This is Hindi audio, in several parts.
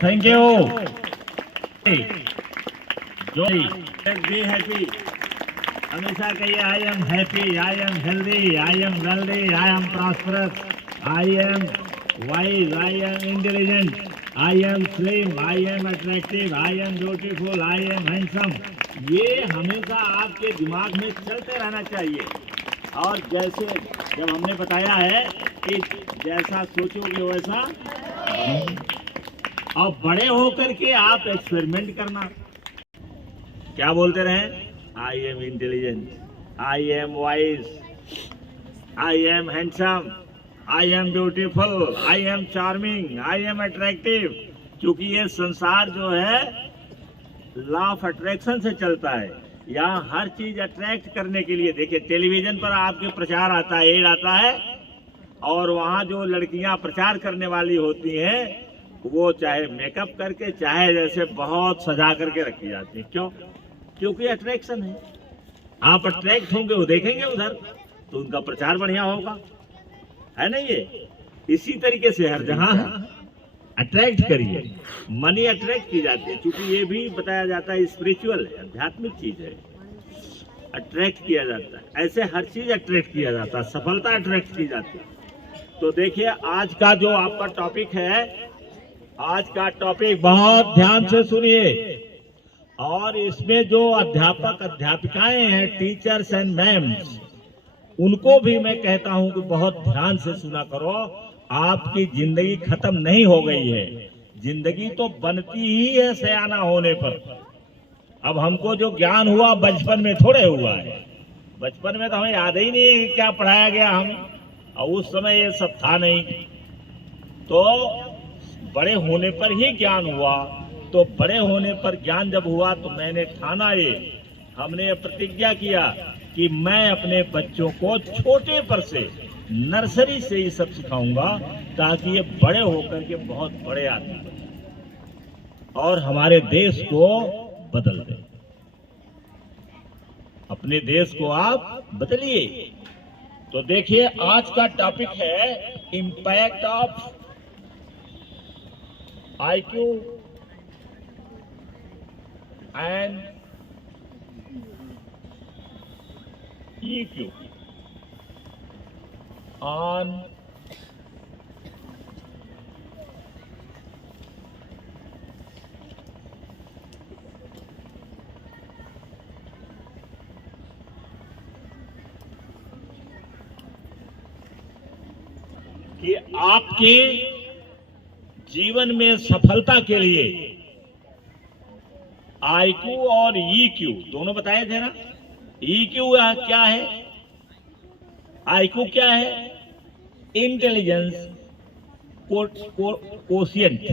Thank you. जो बी हैप्पी, हमेशा कहिए I am happy, I am healthy, I am wealthy, I am prosperous, I am wise, I am intelligent, I am slim, I am attractive, I am beautiful, I am handsome. ये हमेशा आपके दिमाग में चलते रहना चाहिए। और जैसे जब हमने बताया है कि जैसा सोचोगे वैसा, और बड़े होकर के आप एक्सपेरिमेंट करना। क्या बोलते रहे? I am intelligent, I am wise, I am handsome, I am beautiful, I am charming, I am attractive. क्योंकि ये संसार जो है लॉ ऑफ अट्रैक्शन से चलता है। यहाँ हर चीज अट्रैक्ट करने के लिए, देखिए टेलीविजन पर आपके प्रचार आता है, एड आता है, और वहाँ जो लड़कियाँ प्रचार करने वाली होती हैं वो चाहे मेकअप करके चाहे जैसे बहुत सजा करके रखी जाती है। क्यों? क्योंकि अट्रैक्शन है। आप अट्रैक्ट होंगे, वो देखेंगे उधर, तो उनका प्रचार बढ़िया होगा, है ना? ये इसी तरीके से हर जगह अट्रैक्ट करिए, मनी अट्रैक्ट की जाती है। क्योंकि ये भी बताया जाता है स्पिरिचुअल है, आध्यात्मिक चीज है, अट्रैक्ट किया जाता है। ऐसे हर चीज अट्रैक्ट किया जाता है, सफलता अट्रैक्ट की जाती है। तो देखिए आज का जो आपका टॉपिक है, आज का टॉपिक बहुत ध्यान से सुनिए, और इसमें जो अध्यापक अध्यापिकाएं हैं, टीचर्स एंड मैम्स, उनको भी मैं कहता हूं कि बहुत ध्यान से सुना करो। आपकी जिंदगी खत्म नहीं हो गई है, जिंदगी तो बनती ही है सयाना होने पर। अब हमको जो ज्ञान हुआ बचपन में थोड़े हुआ है, बचपन में तो हमें याद ही नहीं है कि क्या पढ़ाया गया हम, और उस समय ये सब था नहीं। तो बड़े होने पर ही ज्ञान हुआ। तो बड़े होने पर ज्ञान जब हुआ तो मैंने ठाना, ये हमने प्रतिज्ञा किया कि मैं अपने बच्चों को छोटे पर से, नर्सरी से ये सब सिखाऊंगा, ताकि ये बड़े होकर के बहुत बड़े आदमी बने और हमारे देश को बदल दें। अपने देश को आप बदलिए। तो देखिए आज का टॉपिक है impact of IQ and EQ on कि आपके जीवन में सफलता के लिए IQ और EQ दोनों बताए थे ना। EQ क्या है, IQ क्या है? Intelligence quotient.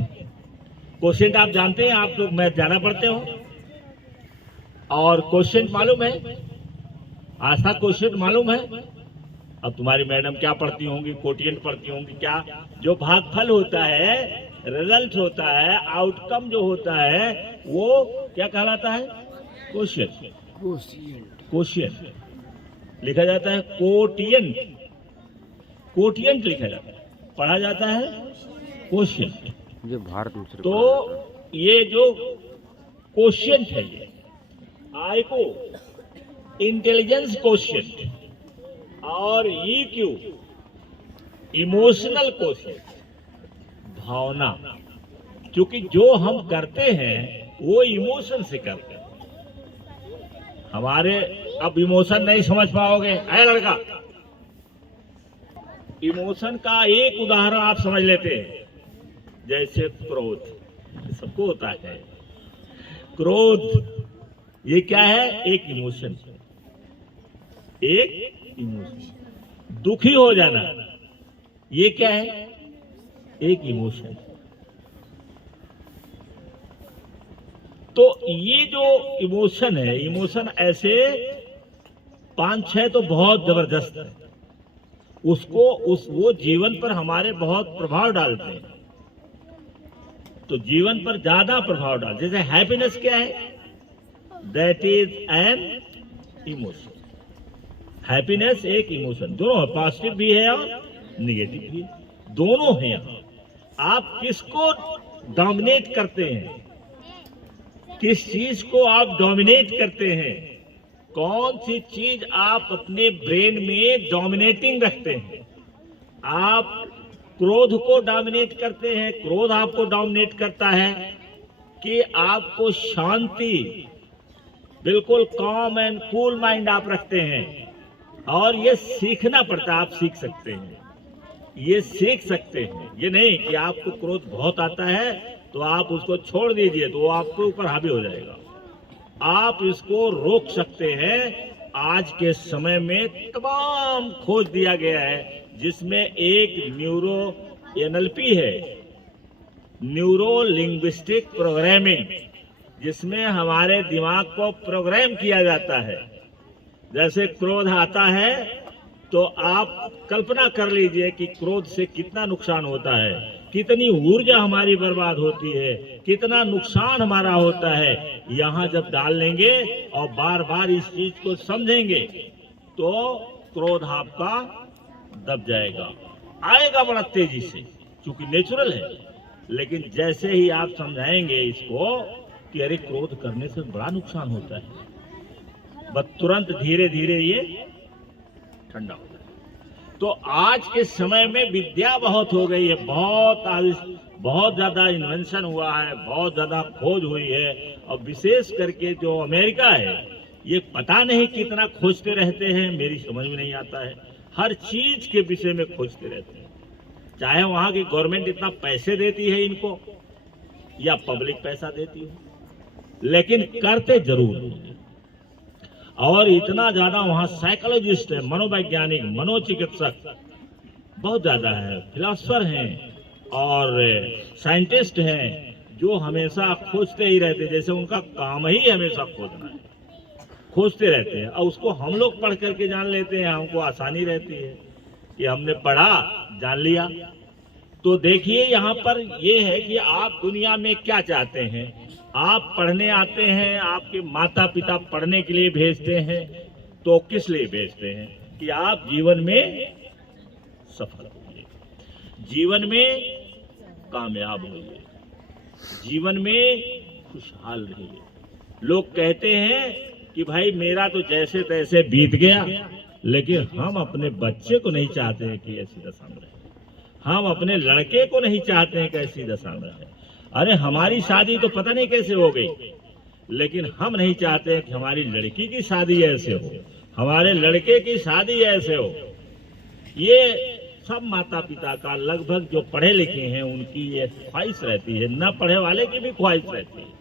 कोशिएंट आप जानते हैं, आप लोग मैथ ज्यादा पढ़ते हो। और कोशिएंट मालूम है? आस्था कोशिएंट मालूम है? अब तुम्हारी मैडम क्या पढ़ती होंगी? कोटिएंट पढ़ती होंगी। क्या? जो भागफल होता है, रिजल्ट होता है, आउटकम जो होता है, वो क्या कहलाता है? कोशिएंट। कोशिएंट लिखा जाता है कोटिएंट, कोटिएंट लिखा जाता है, पढ़ा जाता है कोशिएंट। ये भारत में तो ये जो कोशिएंट है, ये आई को इंटेलिजेंस कोशिएंट, और EQ इमोशनल कोशिएंट, भावना। क्योंकि जो हम करते हैं वो इमोशन से करते हैं। हमारे अब इमोशन नहीं समझ पाओगे, है लड़का? इमोशन का एक उदाहरण आप समझ लेते हैं, जैसे क्रोध, सबको होता है क्रोध। ये क्या है? एक इमोशन, एक इमोशन। दुखी हो जाना, ये क्या है? एक इमोशन। तो ये जो इमोशन है, इमोशन ऐसे 5-6 तो बहुत जबरदस्त है, वो जीवन पर हमारे बहुत प्रभाव डालते हैं। तो जीवन पर ज्यादा प्रभाव डालते, जैसे हैप्पीनेस क्या है? That is an emotion. Happiness एक इमोशन, दोनों है, पॉजिटिव भी है और निगेटिव भी है, दोनों है। यहाँ आप किसको डोमिनेट करते हैं, किस चीज को आप डोमिनेट करते हैं, कौन सी चीज आप अपने ब्रेन में डोमिनेटिंग रखते हैं। आप क्रोध को डोमिनेट करते हैं, क्रोध आपको डोमिनेट करता है कि आपको शांति, बिल्कुल कॉम एंड कूल माइंड आप रखते हैं। और ये सीखना पड़ता है, आप सीख सकते हैं, ये सीख सकते हैं। ये नहीं कि आपको क्रोध बहुत आता है तो आप उसको छोड़ दीजिए तो वो आपके ऊपर हावी हो जाएगा। आप इसको रोक सकते हैं। आज के समय में तमाम खोज दिया गया है, जिसमें एक न्यूरो NLP है, न्यूरो लिंग्विस्टिक प्रोग्रामिंग, जिसमें हमारे दिमाग को प्रोग्राम किया जाता है। जैसे क्रोध आता है तो आप कल्पना कर लीजिए कि क्रोध से कितना नुकसान होता है, कितनी ऊर्जा हमारी बर्बाद होती है, कितना नुकसान हमारा होता है। यहाँ जब डाल लेंगे और बार बार इस चीज को समझेंगे तो क्रोध आपका दब जाएगा, आएगा बड़ा तेजी से, क्योंकि नेचुरल है। लेकिन जैसे ही आप समझाएंगे इसको कि अरे क्रोध करने से बड़ा नुकसान होता है, बस तुरंत धीरे धीरे ये ठंडा हो जाए। तो आज के समय में विद्या बहुत हो गई है, बहुत ज्यादा इन्वेंशन हुआ है, बहुत ज्यादा खोज हुई है। और विशेष करके जो अमेरिका है, ये पता नहीं कितना खोजते रहते हैं, मेरी समझ में नहीं आता है। हर चीज के विषय में खोजते रहते हैं, चाहे वहां की गवर्नमेंट इतना पैसे देती है इनको या पब्लिक पैसा देती हो, लेकिन करते जरूर हैं। और इतना ज्यादा वहां साइकोलॉजिस्ट है, मनोवैज्ञानिक, मनोचिकित्सक बहुत ज्यादा है, फिलोसफर हैं और साइंटिस्ट हैं, जो हमेशा खोजते ही रहते हैं। जैसे उनका काम ही हमेशा खोजना है, खोजते रहते हैं। और उसको हम लोग पढ़ करके जान लेते हैं, हमको आसानी रहती है कि हमने पढ़ा जान लिया। तो देखिए यहाँ पर ये है कि आप दुनिया में क्या चाहते हैं। आप पढ़ने आते हैं, आपके माता पिता पढ़ने के लिए भेजते हैं, तो किस लिए भेजते हैं कि आप जीवन में सफल होइए, जीवन में कामयाब होइए, जीवन में खुशहाल रहिए। लोग कहते हैं कि भाई मेरा तो जैसे तैसे बीत गया, लेकिन हम अपने बच्चे को नहीं चाहते हैं कि ऐसी दशा में रहे, हम अपने लड़के को नहीं चाहते हैं कि ऐसी दशा में रहे। अरे हमारी शादी तो पता नहीं कैसे हो गई, लेकिन हम नहीं चाहते हैं कि हमारी लड़की की शादी ऐसे हो, हमारे लड़के की शादी ऐसे हो। ये सब माता पिता का, लगभग जो पढ़े लिखे हैं उनकी ये ख्वाहिश रहती है। न पढ़े वाले की भी ख्वाहिश रहती है,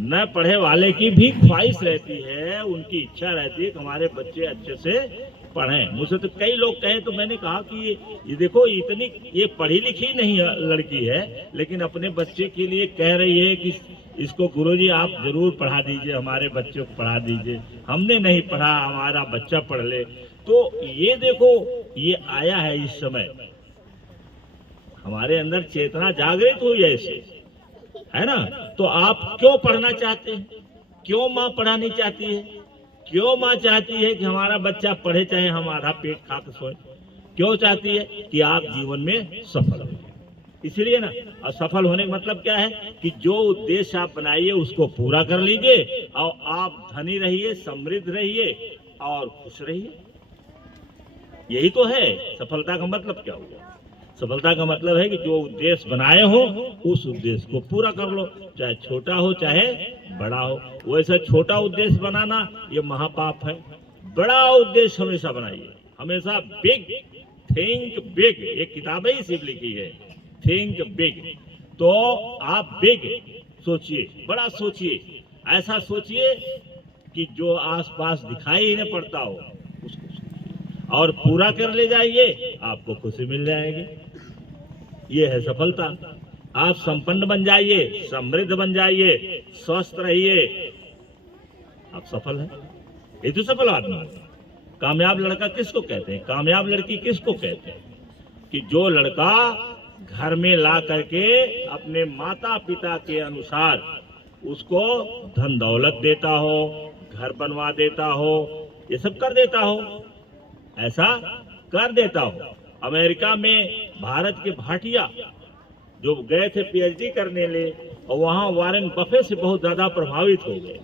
न पढ़े वाले की भी ख्वाहिश रहती है, उनकी इच्छा रहती है कि हमारे बच्चे अच्छे से पढ़ें। मुझसे तो कई लोग कहे, तो मैंने कहा कि ये देखो इतनी ये पढ़ी लिखी नहीं लड़की है, लेकिन अपने बच्चे के लिए कह रही है कि इसको गुरुजी आप जरूर पढ़ा दीजिए, हमारे बच्चे को पढ़ा दीजिए, हमने नहीं पढ़ा, हमारा बच्चा पढ़ ले। तो ये देखो ये आया है इस समय, हमारे अंदर चेतना जागृत हुई ऐसे, है ना। तो आप क्यों पढ़ना चाहते हैं, क्यों माँ पढ़ानी चाहती है, क्यों माँ चाहती है कि हमारा बच्चा पढ़े, चाहे हम आधा पेट खा के सोए, क्यों चाहती है कि आप जीवन में सफल हो। इसलिए ना, और सफल होने का मतलब क्या है कि जो उद्देश्य आप बनाइए उसको पूरा कर लीजिए और आप धनी रहिए, समृद्ध रहिए और खुश रहिए। यही तो है सफलता का मतलब। क्या हुआ? सफलता का मतलब है कि जो उद्देश्य बनाए हो उस उद्देश्य को पूरा कर लो, चाहे छोटा हो चाहे बड़ा हो। वैसे छोटा उद्देश्य बनाना ये महापाप है, बड़ा उद्देश्य हमेशा बनाइए, हमेशा बिग, थिंक बिग। एक किताब ही सिर्फ लिखी है, थिंक बिग। तो आप बिग सोचिए, बड़ा सोचिए, ऐसा सोचिए कि जो आसपास दिखाई ही नहीं पड़ता हो उसको सोचिए और पूरा कर ले जाइए, आपको खुशी मिल जाएगी। ये है सफलता। आप संपन्न बन जाइए, समृद्ध बन जाइए, स्वस्थ रहिए, आप सफल हैं। ये तो सफल आदमी है। कामयाब लड़का किसको कहते हैं, कामयाब लड़की किसको कहते हैं? कि जो लड़का घर में ला करके अपने माता पिता के अनुसार उसको धन दौलत देता हो, घर बनवा देता हो, ये सब कर देता हो, ऐसा कर देता हो। अमेरिका में भारत के भाटिया जो गए थे पीएचडी करने लिए और वहाँ वॉरेन बफे से बहुत ज़्यादा प्रभावित हो गए,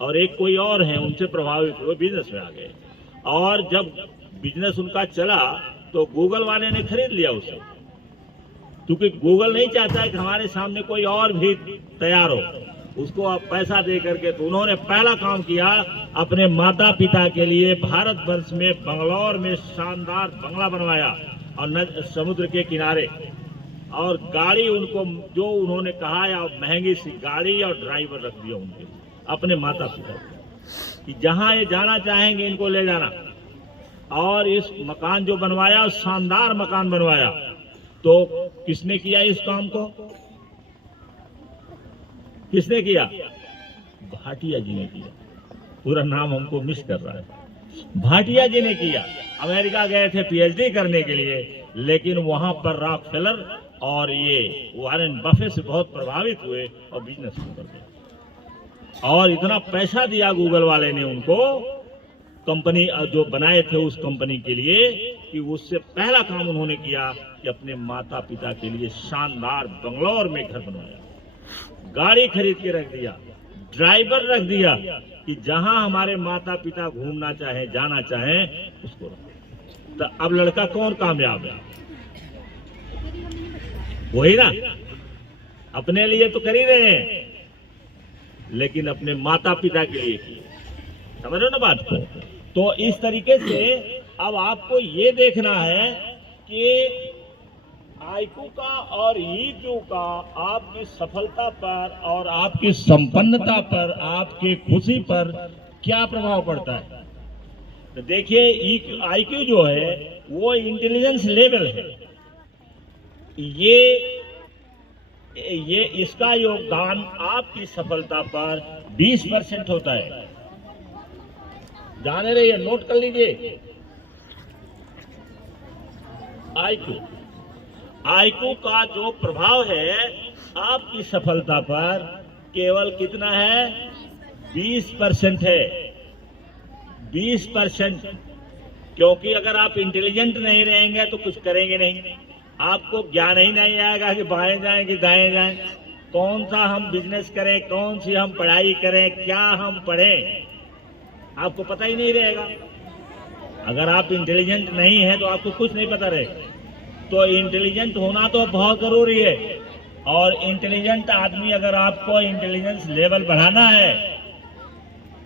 और एक कोई और हैं उनसे प्रभावित हुए, बिजनेस में आ गए। और जब बिजनेस उनका चला तो गूगल वाले ने खरीद लिया उसे, क्योंकि गूगल नहीं चाहता है कि हमारे सामने कोई और भी तैयार हो, उसको आप पैसा दे करके। तो उन्होंने पहला काम किया, अपने माता पिता के लिए भारतवर्ष में बंगलौर में शानदार बंगला बनवाया और समुद्र के किनारे, और गाड़ी उनको जो उन्होंने कहा या महंगी सी गाड़ी और ड्राइवर रख दिया उनके अपने माता पिता कि जहां ये जाना चाहेंगे इनको ले जाना। और इस मकान जो बनवाया, शानदार मकान बनवाया। तो किसने किया इस काम को? किसने किया? भाटिया जी ने किया। पूरा नाम हमको मिस कर रहा है। भाटिया जी ने किया। अमेरिका गए थे पीएचडी करने के लिए, लेकिन वहां पर रॉकफेलर और ये वॉरेन बफे से बहुत प्रभावित हुए और बिजनेस शुरू कर दिया। और इतना पैसा दिया गूगल वाले ने उनको, कंपनी जो बनाए थे उस कंपनी के लिए, कि उससे पहला काम उन्होंने किया कि अपने माता पिता के लिए शानदार बंगलौर में घर बनवाया, गाड़ी खरीद के रख दिया, ड्राइवर रख दिया कि जहां हमारे माता पिता घूमना चाहे, जाना चाहे, उसको रख। तो अब लड़का कौन कामयाब है? वही ना, अपने लिए तो कर ही रहे हैं, लेकिन अपने माता पिता के लिए किए। समझ रहे हो ना बात को? तो इस तरीके से अब आपको ये देखना है कि आईक्यू का और ईक्यू का आपकी सफलता पर और आपकी संपन्नता पर, आपकी खुशी पर क्या प्रभाव पड़ता है। तो देखिए, आईक्यू जो है वो इंटेलिजेंस लेवल है। ये इसका योगदान आपकी सफलता पर 20% होता है। जाने रहिए, नोट कर लीजिए। आईक्यू का जो प्रभाव है आपकी सफलता पर केवल कितना है? 20% है। 20%। क्योंकि अगर आप इंटेलिजेंट नहीं रहेंगे तो कुछ करेंगे नहीं, आपको ज्ञान ही नहीं आएगा कि बाएं जाएं कि दाएं जाएं, कौन सा हम बिजनेस करें, कौन सी हम पढ़ाई करें, क्या हम पढ़ें, आपको पता ही नहीं रहेगा। अगर आप इंटेलिजेंट नहीं हैं तो आपको कुछ नहीं पता रहेगा। तो इंटेलिजेंट होना तो बहुत जरूरी है। और इंटेलिजेंट आदमी, अगर आपको इंटेलिजेंस लेवल बढ़ाना है,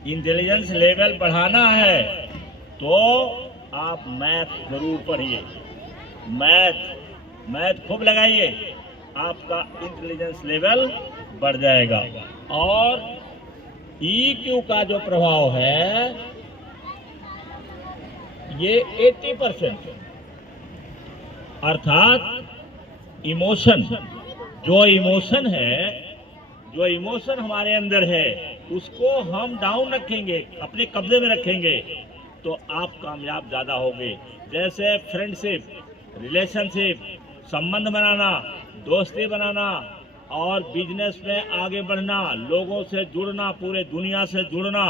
इंटेलिजेंस लेवल बढ़ाना है, तो आप मैथ जरूर पढ़िए। मैथ खूब लगाइए, आपका इंटेलिजेंस लेवल बढ़ जाएगा। और ईक्यू का जो प्रभाव है ये 80%, अर्थात इमोशन, जो इमोशन हमारे अंदर है उसको हम डाउन रखेंगे, अपने कब्जे में रखेंगे, तो आप कामयाब ज्यादा होंगे। जैसे फ्रेंडशिप, रिलेशनशिप, संबंध बनाना, दोस्ती बनाना और बिजनेस में आगे बढ़ना, लोगों से जुड़ना, पूरे दुनिया से जुड़ना,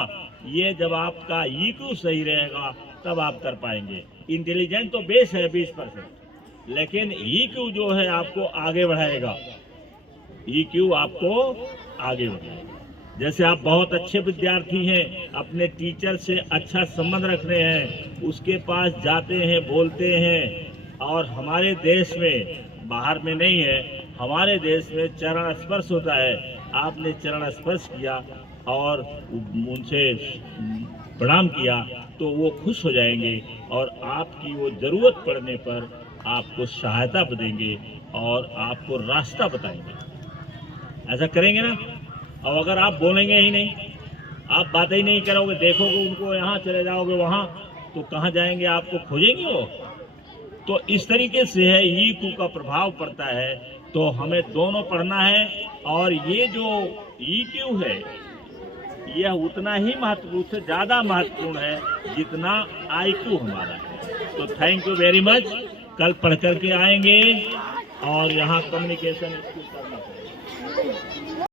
ये जब आपका ईक्यू सही रहेगा तब आप कर पाएंगे। इंटेलिजेंट तो बेस है 20%, लेकिन ईक्यू जो है आपको आगे बढ़ाएगा। ईक्यू आपको आगे बढ़ाएगा। जैसे आप बहुत अच्छे विद्यार्थी हैं, अपने टीचर से अच्छा संबंध रख रहे हैं, उसके पास जाते हैं, बोलते हैं, और हमारे देश में, बाहर में नहीं है, हमारे देश में चरण स्पर्श होता है। आपने चरण स्पर्श किया और उनसे प्रणाम किया तो वो खुश हो जाएंगे और आपकी वो जरूरत पड़ने पर आपको सहायता देंगे और आपको रास्ता बताएंगे। ऐसा करेंगे ना? और अगर आप बोलेंगे ही नहीं, आप बातें ही नहीं करोगे, देखोगे उनको, यहाँ चले जाओगे वहाँ, तो कहाँ जाएंगे? आपको खोजेंगे वो। तो इस तरीके से है, ईक्यू का प्रभाव पड़ता है। तो हमें दोनों पढ़ना है। और ये जो ईक्यू है यह उतना ही महत्वपूर्ण, से ज़्यादा महत्वपूर्ण है जितना आईक्यू हमारा है। तो थैंक यू वेरी मच। कल पढ़ करके आएंगे और यहाँ कम्युनिकेशन स्किल